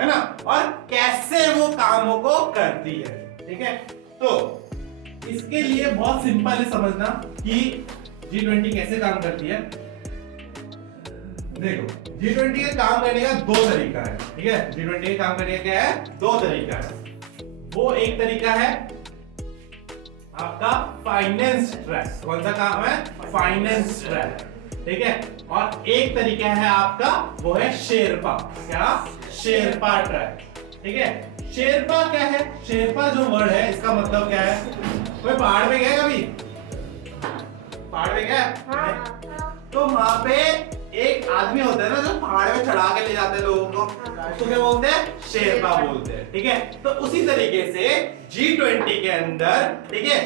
है ना, और कैसे वो कामों को करती है। ठीक है, तो इसके लिए बहुत सिंपल है समझना कि G20 कैसे काम करती है। देखो, G20 के काम करने का दो तरीका है। ठीक है, G20 के काम करने का क्या है, दो तरीका है। वो एक तरीका है आपका फाइनेंस ट्रैक। कौन सा काम है, फाइनेंस ट्रैक। ठीक है, और एक तरीका है आपका, वो है शेरपा। क्या, शेरपा ट्रैक। ठीक है, शेरपा क्या है, शेरपा जो वर्ड है इसका मतलब क्या है, कोई पहाड़ पे गया कभी, पहाड़ पे गया, तो वहां पे एक आदमी होता है ना जो पहाड़ पे चढ़ा के ले जाते हैं लोगों को, उसको क्या बोलते हैं, शेरपा बोलते हैं। ठीक है, तो उसी तरीके से G20 के अंदर, ठीक है,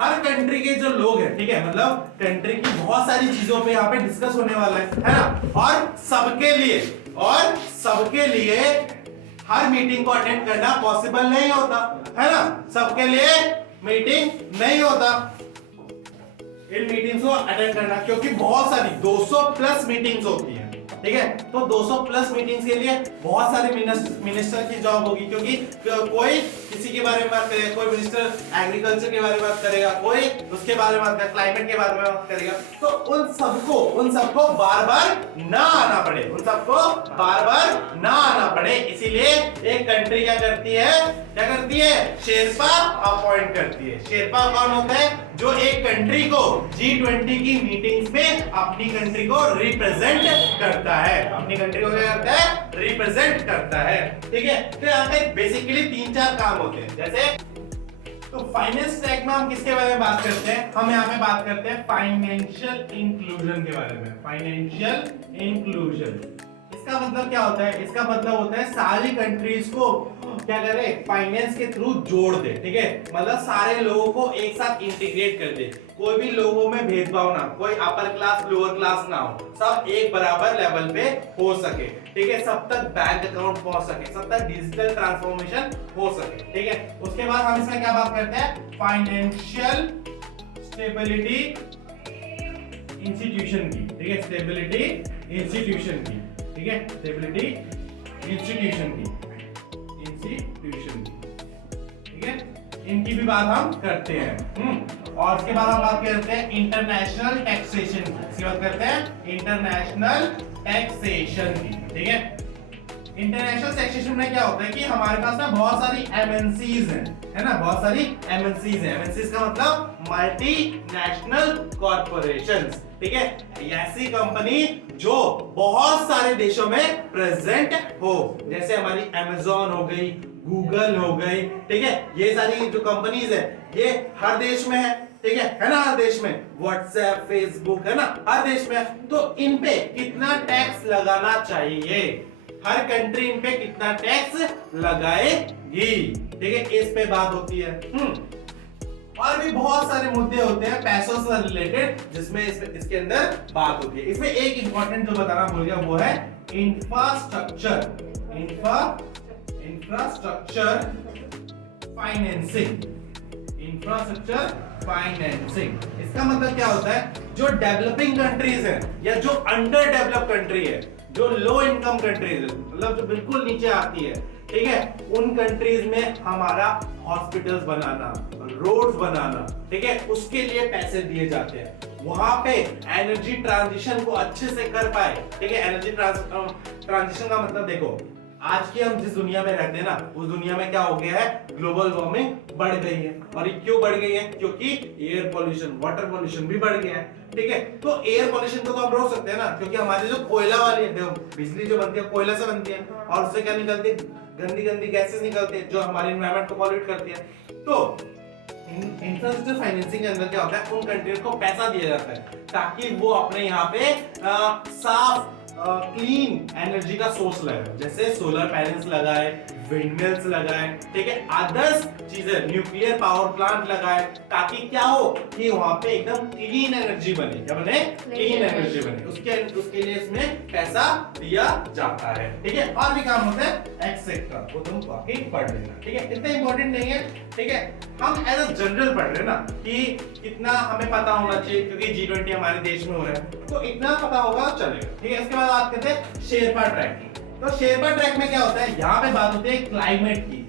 हर कंट्री के जो लोग हैं, ठीक है, मतलब कंट्री की बहुत सारी चीजों पे यहाँ पे डिस्कस होने वाला है ना, और सबके लिए हर मीटिंग को अटेंड करना पॉसिबल नहीं होता, है ना, सबके लिए मीटिंग नहीं होता इन मीटिंग्स को अटेंड करना, क्योंकि बहुत सारी 200 प्लस मीटिंग्स होती हैं। ठीक है, तो 200 प्लस मीटिंग्स के लिए बहुत सारे मिनिस्टर की जॉब होगी, क्योंकि कोई किसी के बारे में बात करेगा, कोई मिनिस्टर एग्रीकल्चर के बारे में बात करेगा, कोई उसके बारे में बात करेगा, क्लाइमेट के बारे में बात करेगा, तो उन सबको बार बार ना आना पड़े, इसीलिए एक कंट्री क्या करती है, शेरपा अपॉइंट करती है। शेरपा कौन होता है, जो एक कंट्री को G20 की मीटिंग्स में अपनी कंट्री को रिप्रेजेंट करता है, अपनी कंट्री को क्या करता है, रिप्रेजेंट करता है। ठीक है, तो यहाँ पे बेसिकली 3-4 काम होते हैं। जैसे तो फाइनेंस ट्रैक में हम किसके बारे में बात करते हैं, हम यहाँ पे बात करते हैं फाइनेंशियल इंक्लूजन के बारे में। फाइनेंशियल इंक्लूजन, इसका मतलब क्या होता है, इसका मतलब होता है सारी कंट्रीज को क्या करे, फाइनेंस के थ्रू जोड़ दे। ठीक है, मतलब सारे लोगों को एक साथ इंटीग्रेट कर दे, कोई भी लोगों में भेदभाव ना, कोई अपर क्लास लोअर क्लास ना हो, सब एक बराबर लेवल पे हो सके। ठीक है, सब तक बैंक अकाउंट पहुंच सके, सब तक डिजिटल ट्रांसफॉर्मेशन हो सके। ठीक है, उसके बाद हम इसमें क्या बात करते हैं, फाइनेंशियल स्टेबिलिटी इंस्टीट्यूशन की। ठीक है, स्टेबिलिटी इंस्टीट्यूशन की। ठीक है, स्टेबिलिटी इंस्टीट्यूशन की। ठीक है, इनकी भी बात हम करते हैं। और उसके बाद हम बात करते हैं इंटरनेशनल टैक्सेशन की। इसकी बात करते हैं इंटरनेशनल टैक्सेशन की। ठीक है, इंटरनेशनल टैक्सेशन में क्या होता है कि हमारे पास ना बहुत सारी एमएनसीज हैं, है ना, बहुत सारी एमएनसीज हैं। एमएनसीज का मतलब मल्टीनेशनल कॉर्पोरेशंस। ठीक है, ऐसी कंपनी जो बहुत सारे देशों में प्रेजेंट हो, जैसे हमारी अमेज़न हो गई, गूगल हो गई। ठीक है, ये सारी जो कंपनीज है ये हर देश में है। ठीक है ना, हर देश में, व्हाट्सएप, फेसबुक, है ना, हर देश में। तो इन पे कितना टैक्स लगाना चाहिए, हर कंट्री इन पे कितना टैक्स लगाएगी। ठीक है, इस पे बात होती है। और भी बहुत सारे मुद्दे होते हैं पैसों से रिलेटेड, जिसमें इसके अंदर बात होती है। इसमें एक इंपॉर्टेंट जो बताना भूल गया, वो है इंफ्रास्ट्रक्चर फाइनेंसिंग। इंफ्रास्ट्रक्चर फाइनेंसिंग, इसका मतलब क्या होता है, जो डेवलपिंग कंट्रीज है या जो अंडर डेवलप कंट्री है, जो लो इनकम कंट्रीज है, मतलब जो बिल्कुल नीचे आती है, ठीक है, उन कंट्रीज में हमारा हॉस्पिटल्स बनाना, रोड्स बनाना, ठीक है, उसके लिए पैसे दिए जाते हैं। वहां पे एनर्जी ट्रांजिशन को अच्छे से कर पाए। ठीक है, एनर्जी ट्रांजिशन का मतलब देखो, आज की हम जिस दुनिया में रहते हैं ना, उस दुनिया में क्या हो गया है, ग्लोबल वार्मिंग बढ़ गई है। और ये क्यों बढ़ गई है, क्योंकि एयर पोल्यूशन, वाटर पोल्यूशन भी बढ़ गया है। ठीक है, तो एयर पोल्यूशन को तो हम रोक सकते हैं ना, क्योंकि हमारी जो कोयला वाली बिजली जो बनती है कोयला से बनती है, और उससे क्या निकलती है, गंदी गंदी गैसेस निकलती है जो हमारे एनवायरनमेंट को पॉल्यूट करती है। तो इंफ्रास्ट्रक्चर फाइनेंसिंग के अंदर क्या होता है, उन कंट्रीज को पैसा दिया जाता है ताकि वो अपने यहाँ पे साफ क्लीन एनर्जी का सोर्स लगाए, जैसे सोलर पैनल्स लगाए, विंडमिल्स लगाए, ठीक है, अदर्स चीजें, न्यूक्लियर पावर प्लांट लगाए, ताकि क्या हो कि वहां पे एकदम क्लीन एनर्जी बने। क्या बने, क्लीन एनर्जी बने। उसके लिए इसमें पैसा दिया जाता है। ठीक है, और भी काम होते हैं एक्सेट्रा, वो तुम बाकी पढ़ लेना। ठीक है, इतना इंपॉर्टेंट नहीं है। ठीक है, हम एज अ जनरल पढ़ रहे हैं ना कि कितना हमें पता होना चाहिए, क्योंकि G20 हमारे देश में हो रहा है, तो इतना पता होगा चलेगा। ठीक है, इसके बाद बात करते हैं शेरपा ट्रैक की। तो शेरपा ट्रैक में क्या होता है, यहाँ पे बात होती है क्लाइमेट की,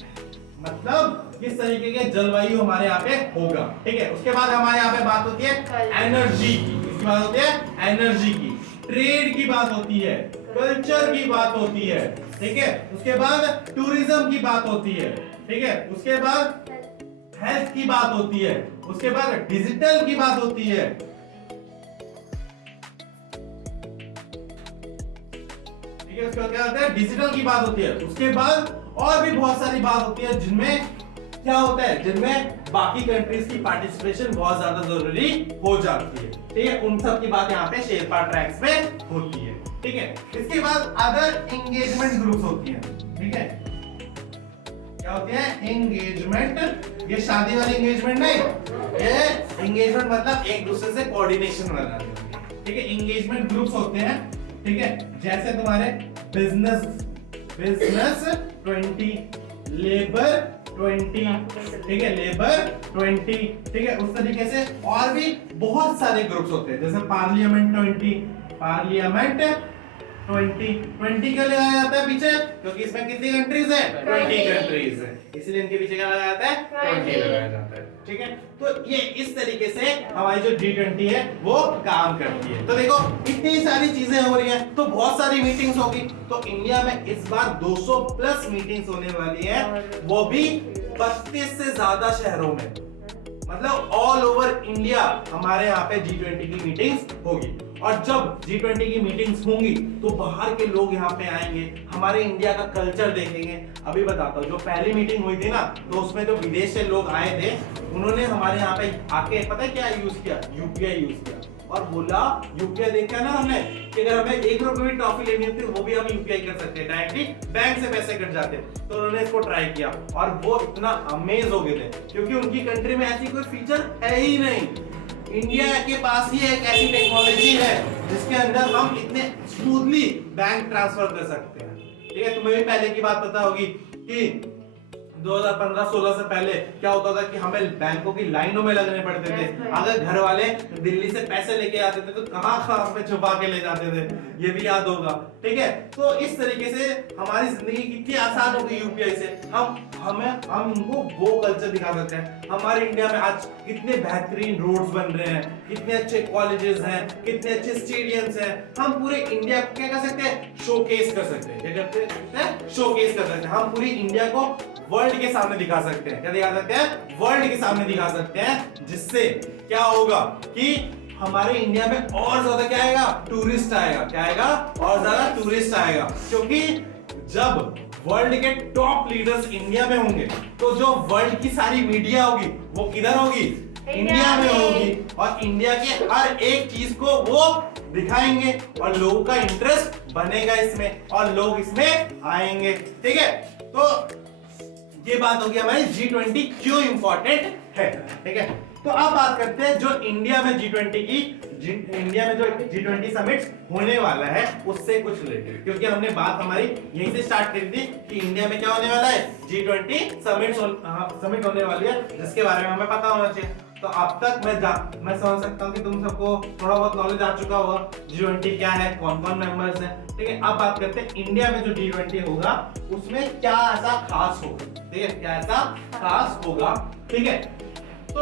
मतलब किस तरीके के जलवायु हमारे यहाँ पे होगा, ठीक है। उसके बाद हमारे यहाँ पे बात होती है एनर्जी की, इसकी बात होती है एनर्जी की, ट्रेड की बात होती है, कल्चर की बात होती है, ठीक है। उसके बाद टूरिज्म की बात होती है, ठीक है। उसके बाद हेल्थ की बात होती है, उसके बाद डिजिटल की बात होती है, ठीक है। उसके बाद क्या होता है, डिजिटल की बात होती है। उसके बाद और भी बहुत सारी बात होती है जिनमें क्या होता है, जिनमें बाकी कंट्रीज की पार्टिसिपेशन बहुत ज्यादा जरूरी हो जाती है, ठीक है। उन सब की बात यहाँ पे शेरपा ट्रैक्स में होती है, ठीक है। इसके बाद अदर एंगेजमेंट ग्रुप्स होती हैं, ठीक है। क्या होती है, एंगेजमेंट, ये शादी वाली एंगेजमेंट नहीं, ये एंगेजमेंट मतलब एक दूसरे से कोऑर्डिनेशन वाला, ठीक है। एंगेजमेंट ग्रुप्स होते हैं, ठीक है। जैसे तुम्हारे बिजनेस 20, लेबर 20, ठीक है, लेबर 20, ठीक है। उस तरीके से और भी बहुत सारे ग्रुप्स होते हैं, जैसे पार्लियामेंट 20 क्यों लगाया जाता है पीछे, क्योंकि इसमें कितनी कंट्रीज है, 20 कंट्रीज है, इसलिए इनके पीछे क्या लगाया जाता है, 20 लगाया जाता है, ठीक है। तो ये इस तरीके से हमारी जो G20 है वो काम करती है। तो देखो इतनी सारी चीजें हो रही हैं, तो बहुत सारी मीटिंग्स होगी। तो इंडिया में इस बार 200 प्लस मीटिंग्स होने वाली है, वो भी 32 से ज्यादा शहरों में, मतलब ऑल ओवर इंडिया हमारे यहाँ पे G20 की मीटिंग्स होगी। और जब G20 की मीटिंग्स होंगी तो बाहर के लोग यहाँ पे आएंगे, हमारे इंडिया का कल्चर देखेंगे। अभी बताता हूँ, जो पहली मीटिंग हुई थी ना, तो उसमें जो विदेश से लोग आए थे, उन्होंने हमारे यहाँ पे आके पता है क्या यूज किया, यूपीआई यूज किया, और बोला यूपीआई देखा ना हमने कि अगर हमें 1 रुपए भी टॉफी लेनी होती है वो भी हम यूपीआई कर सकते हैं, डायरेक्टली बैंक से पैसे कट जाते। तो उन्होंने इसको ट्राई किया और वो इतना अमेज हो गए थे, क्योंकि उनकी कंट्री में ऐसी कोई फीचर है ही नहीं। इंडिया के पास ही एक ऐसी टेक्नोलॉजी है जिसके अंदर हम इतने स्मूथली बैंक ट्रांसफर कर सकते हैं, ठीक है। तुम्हें भी पहले की बात पता होगी कि 2015-16 से पहले क्या होता था कि हमें बैंकों की लाइनों में लगने पड़ते थे। अगर घर वाले दिल्ली से पैसे लेके आते थे तो कहां पे छुपा के ले जाते थे, ये भी याद होगा, ठीक है। तो इस तरीके से हमारी जिंदगी कितनी आसान हो गई यूपीआई से। हम उनको वो कल्चर दिखा सकते हैं। हमारे इंडिया में आज कितने बेहतरीन रोड्स बन रहे हैं, कितने अच्छे कॉलेजेस हैं, कितने अच्छे स्टेडियम्स हैं। हम पूरे इंडिया को क्या कर सकते हैं, शोकेस कर सकते हैं। क्या करते हैं, शोकेस कर सकते हैं। हम पूरी इंडिया को वर्ल्ड के सामने दिखा सकते हैं। क्या दिखा सकते हैं, वर्ल्ड के सामने दिखा सकते हैं, जिससे क्या होगा कि हमारे इंडिया में और ज्यादा क्या आएगा, टूरिस्ट आएगा। क्या आएगा, और ज्यादा टूरिस्ट आएगा, क्योंकि जब वर्ल्ड के टॉप लीडर्स इंडिया में होंगे तो जो वर्ल्ड की सारी मीडिया होगी वो किधर होगी, इंडिया में होगी, और इंडिया के हर एक चीज को वो दिखाएंगे और लोगों का इंटरेस्ट बनेगा इसमें और लोग इसमें आएंगे, ठीक है। तो ये बात होगी हमारी G20 क्यों इंपॉर्टेंट है, ठीक है। तो अब बात करते हैं जो इंडिया में इंडिया में जो G20 समिट होने वाला है उससे कुछ रिलेटेड, क्योंकि हमने बात हमारी यहीं से स्टार्ट करी थी कि इंडिया में क्या होने वाला है, G20 समिट होने वाली है, जिसके बारे में हमें पता होना चाहिए। तो अब तक मैं समझ सकता हूँ कि तुम सबको थोड़ा बहुत नॉलेज आ चुका होगा G20 क्या है, कौन कौन मेंबर्स हैं, ठीक है। अब बात करते हैं इंडिया में जो G20 होगा उसमें क्या ऐसा खास होगा, ठीक है, क्या ऐसा खास होगा, ठीक है। तो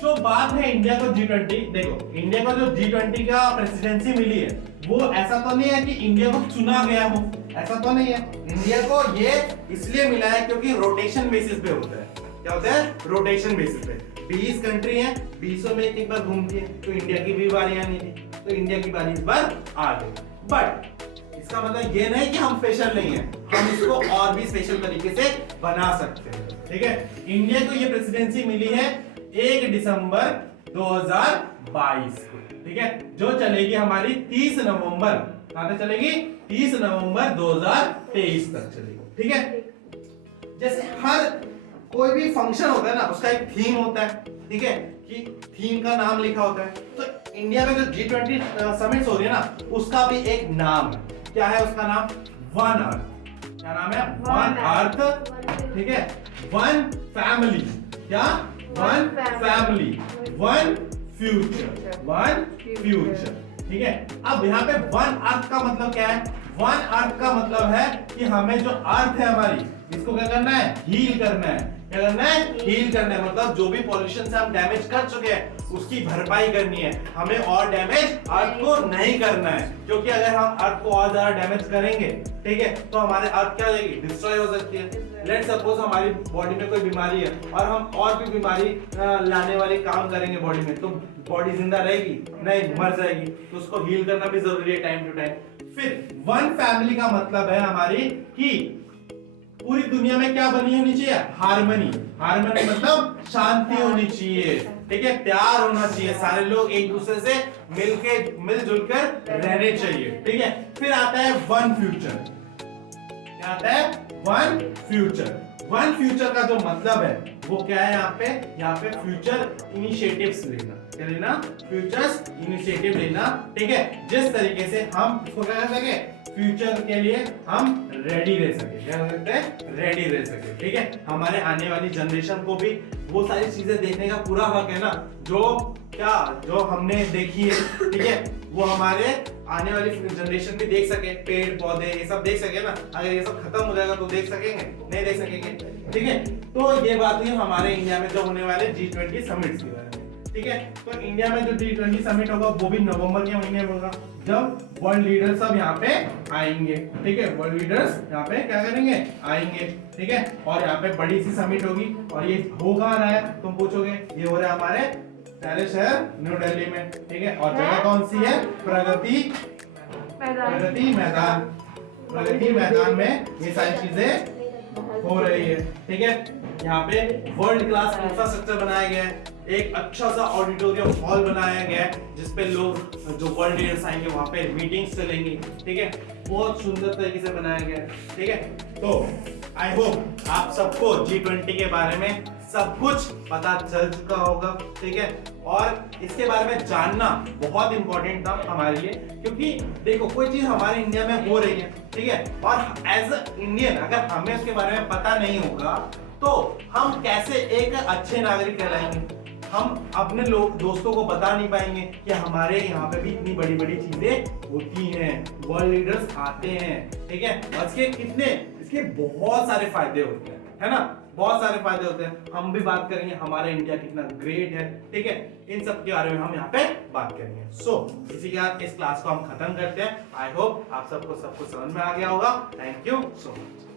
जो बात है इंडिया को G20, देखो इंडिया को जो G20 का प्रेसिडेंसी मिली है वो ऐसा तो नहीं है कि इंडिया को चुना गया हो, ऐसा तो नहीं है। इंडिया को ये इसलिए मिला है क्योंकि रोटेशन बेसिस पे होता है। क्या होता है, रोटेशन बेसिस पे। 20 कंट्री हैं, 20 में एक बार घूमती है, तो इंडिया की भी बारी आनी थी, तो इंडिया की बारी इस बार आ गई। बट इसका मतलब ये नहीं कि हम स्पेशल नहीं है, हम इसको और भी स्पेशल तरीके से बना सकते हैं, ठीक है। इंडिया को ये प्रेसिडेंसी मिली है 1 दिसंबर 2022 को, ठीक है, जो चलेगी हमारी 30 नवंबर, कहां तक चलेगी, 30 नवंबर 2023 तक चलेगी, ठीक है। जैसे हर कोई भी फंक्शन होता है ना, उसका एक थीम होता है, ठीक है, कि थीम का नाम लिखा होता है। तो इंडिया में जो G20 समिट्स हो रही है ना, उसका भी एक नाम है। क्या है उसका नाम, वन अर्थ। क्या नाम है, वन अर्थ, ठीक है, वन फैमिली। क्या, one family, one future, one future, ठीक है। अब यहाँ पे वन अर्थ का मतलब क्या है, वन अर्थ का मतलब है कि हमें जो अर्थ है हमारी, इसको क्या करना है, हील करना है। क्या करना है, हील करना है। मतलब जो भी पॉल्यूशन से हम डैमेज कर चुके हैं उसकी भरपाई करनी है, हमें और डैमेज अर्थ को नहीं करना है। क्योंकि अगर हम अर्थ को और ज्यादा डैमेज करेंगे, ठीक है, तो हमारे अर्थ क्या हो जाएगी, डिस्ट्रॉय हो सकती है। लेट्स सपोज हमारी बॉडी में कोई बीमारी है और हम और भी बीमारी लाने वाले काम करेंगे बॉडी में, तो बॉडी जिंदा रहेगी नहीं, मर जाएगी। तो उसको हील करना भी जरूरी है टाइम टू टाइम। फिर वन फैमिली का मतलब है हमारी कि पूरी दुनिया में क्या बनी होनी चाहिए, हार्मनी। हार्मनी मतलब शांति होनी चाहिए, ठीक है, प्यार होना चाहिए, सारे लोग एक दूसरे से मिलजुल कर रहने चाहिए, ठीक है। फिर आता है वन फ्यूचर। क्या आता है, वन फ्यूचर। वन फ्यूचर का जो मतलब है वो क्या है, यहाँ पे फ्यूचर इनिशिएटिव्स लेना। क्या लेना, फ्यूचर्स इनिशिएटिव लेना, ठीक है, जिस तरीके से हम इसको क्या कर सके, फ्यूचर के लिए हम रेडी रह सके। क्या कर सकते हैं, रेडी रह सके, ठीक है। हमारे आने वाली जनरेशन को भी वो सारी चीजें देखने का पूरा हक है ना, जो हमने देखी है, ठीक है, वो हमारे आने वाली जनरेशन भी देख सके, पेड़ पौधे ये सब देख सके ना। अगर ये सब खत्म हो जाएगा तो देख सकेंगे, नहीं देख सकेंगे, ठीक है। तो ये बात हुई हमारे इंडिया में जो होने वाले G20 समिट्स के बारे में, ठीक है। तो इंडिया में जो G20 समिट होगा वो भी नवंबर के महीने में होगा, जब वर्ल्ड लीडर्स सब यहाँ पे आएंगे, ठीक है। वर्ल्ड लीडर्स यहाँ पे क्या करेंगे, आएंगे, ठीक है। और यहाँ पे बड़ी सी समिट होगी और ये हो कहाँ रहा है, तुम पूछोगे, ये हो रहा है हमारे पहले शहर न्यू दिल्ली में, ठीक है। और जगह कौन सी है, प्रगति मैदान। प्रगति मैदान में ये सारी चीजें हो रही है, ठीक है। यहाँ पे वर्ल्ड क्लास इंफ्रास्ट्रक्चर बनाया गया है, एक अच्छा सा ऑडिटोरियम हॉल बनाया गया है जिसपे लोग जो वर्ल्ड लीडर्स आएंगे वहां पे मीटिंग्स चलेंगी, ठीक है। बहुत सुंदर तरीके से बनाया गया है, ठीक है। तो आई होप आप सबको G20 के बारे में सब कुछ पता चल चुका होगा, ठीक है। और इसके बारे में जानना बहुत इंपॉर्टेंट था हमारे लिए, क्योंकि देखो कोई चीज हमारे इंडिया में हो रही है, ठीक है, और एज अ इंडियन अगर हमें उसके बारे में पता नहीं होगा तो हम कैसे एक अच्छे नागरिक कहलाएंगे। हम अपने दोस्तों को बता नहीं पाएंगे कि हमारे यहाँ पे भी इतनी बड़ी बड़ी चीजें होती हैं, वर्ल्ड लीडर्स आते हैं, ठीक है। और इसके बहुत सारे फायदे होते हैं, है ना, बहुत सारे फायदे होते हैं। हम भी बात करेंगे हमारा इंडिया कितना ग्रेट है, ठीक है, इन सब के बारे में हम यहाँ पे बात करेंगे। इसी के साथ इस क्लास को हम खत्म करते हैं। आई होप आप सबको सब कुछ समझ में आ गया होगा। Thank you so much.